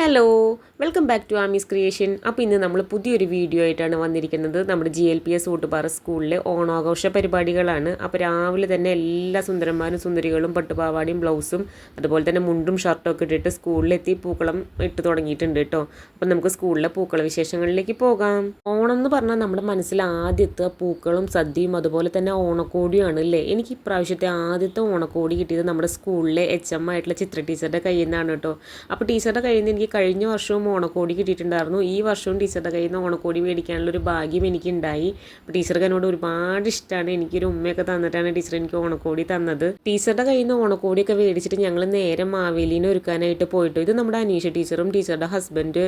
Hello, welcome back to Ami's creation. അപ്പോൾ ഇന്ന് നമ്മൾ പുതിയൊരു വീഡിയോ ആയിട്ടാണ് വന്നിരിക്കുന്നത്. നമ്മുടെ GLPS ഊട്ടുപാറ സ്കൂളിലെ ഓണാഘോഷ പരിപാടികളാണ്. അപ്പോൾ രാവിലെ തന്നെ എല്ലാ സുന്ദരന്മാരും സുന്ദരികളും പട്ടുപാവാടിയും ബ്ലൗസും അതുപോലെ തന്നെ മുണ്ടും ഷർട്ടും ഒക്കെ ഇട്ടിട്ട് സ്കൂളിലെത്തി പൂക്കളം ഇട്ട് തുടങ്ങിയിട്ടുണ്ട് കേട്ടോ. അപ്പം നമുക്ക് സ്കൂളിലെ പൂക്കള വിശേഷങ്ങളിലേക്ക് പോകാം. ഓണം എന്ന് പറഞ്ഞാൽ നമ്മുടെ മനസ്സിൽ ആദ്യത്തെ പൂക്കളും സദ്യയും അതുപോലെ തന്നെ ഓണക്കോടിയാണ് അല്ലേ. എനിക്ക് ഇപ്രാവശ്യത്തെ ആദ്യത്തെ ഓണക്കോടി കിട്ടിയത് നമ്മുടെ സ്കൂളിലെ HM ആയിട്ടുള്ള ചിത്ര ടീച്ചറുടെ കയ്യിൽ നിന്നാണ് കേട്ടോ. അപ്പോൾ ടീച്ചറുടെ കയ്യിൽ നിന്ന് എനിക്ക് കഴിഞ്ഞ വർഷവും ഓണക്കോടി കിട്ടിയിട്ടുണ്ടായിരുന്നു. ഈ വർഷവും ടീച്ചറുടെ കയ്യിൽ നിന്ന് ഓണക്കോടി മേടിക്കാനുള്ളൊരു ഭാഗ്യം എനിക്കുണ്ടായി. അപ്പോൾ ടീച്ചർക്ക് എന്നോട് ഒരുപാട് ഇഷ്ടമാണ്. എനിക്കൊരു ഉമ്മയൊക്കെ തന്നിട്ടാണ് ടീച്ചർ എനിക്ക് ഓണക്കോടി തന്നത്. ടീച്ചറുടെ കയ്യിൽ നിന്ന് ഓണക്കോടിയൊക്കെ മേടിച്ചിട്ട് ഞങ്ങൾ നേരെ മാവേലിനെ ഒരുക്കാനായിട്ട് പോയിട്ടു. ഇത് നമ്മുടെ അനീഷ ടീച്ചറും ടീച്ചറുടെ ഹസ്ബൻഡ്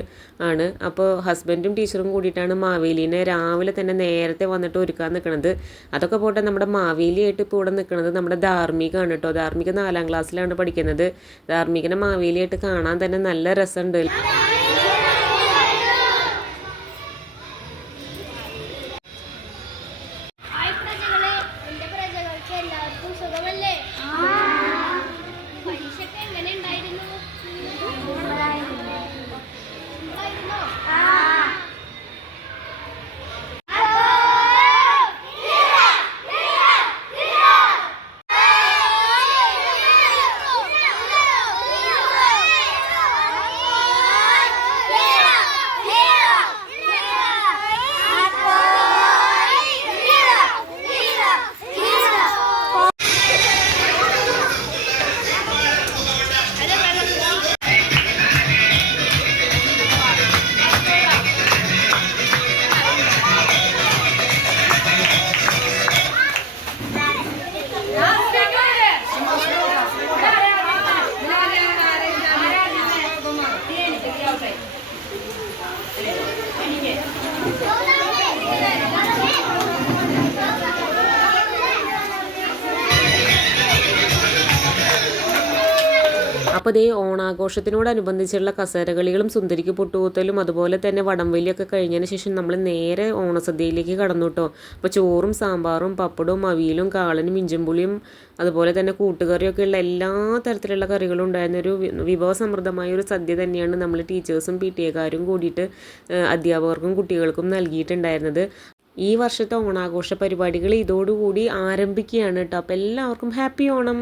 ആണ്. അപ്പോൾ ഹസ്ബൻഡും ടീച്ചറും കൂടിയിട്ടാണ് മാവേലിനെ രാവിലെ തന്നെ നേരത്തെ വന്നിട്ട് ഒരുക്കാൻ നിൽക്കുന്നത്. അതൊക്കെ പോട്ടെ, നമ്മുടെ മാവേലിയായിട്ട് ഇപ്പോൾ ഇവിടെ നിൽക്കുന്നത് നമ്മുടെ ധാർമ്മികമാണ് കേട്ടോ. ധാർമ്മിക 4ാം ക്ലാസ്സിലാണ് പഠിക്കുന്നത്. ധാർമ്മികനെ മാവേലിയായിട്ട് കാണാൻ തന്നെ നല്ല രസമുണ്ട്. അപ്പോൾ ഇതേ ഓണാഘോഷത്തിനോടനുബന്ധിച്ചുള്ള കസേരകളികളും സുന്ദരിക്ക് പൊട്ടുകൂത്തലും അതുപോലെ തന്നെ വടംവലിയൊക്കെ കഴിഞ്ഞതിന് ശേഷം നമ്മൾ നേരെ ഓണസദ്യയിലേക്ക് കടന്നു കേട്ടോ. അപ്പോൾ ചോറും സാമ്പാറും പപ്പടവും അവിയലും കാളനും ഇഞ്ചമ്പുളിയും അതുപോലെ തന്നെ കൂട്ടുകറിയൊക്കെ ഉള്ള എല്ലാ തരത്തിലുള്ള കറികളും ഉണ്ടായിരുന്നൊരു വിഭവസമൃദ്ധമായ ഒരു സദ്യ തന്നെയാണ് നമ്മൾ ടീച്ചേഴ്സും PTA കൂടിയിട്ട് അധ്യാപകർക്കും കുട്ടികൾക്കും നൽകിയിട്ടുണ്ടായിരുന്നത്. ഈ വർഷത്തെ ഓണാഘോഷ പരിപാടികൾ ഇതോടുകൂടി ആരംഭിക്കുകയാണ് കേട്ടോ. അപ്പോൾ എല്ലാവർക്കും ഹാപ്പി ഓണം.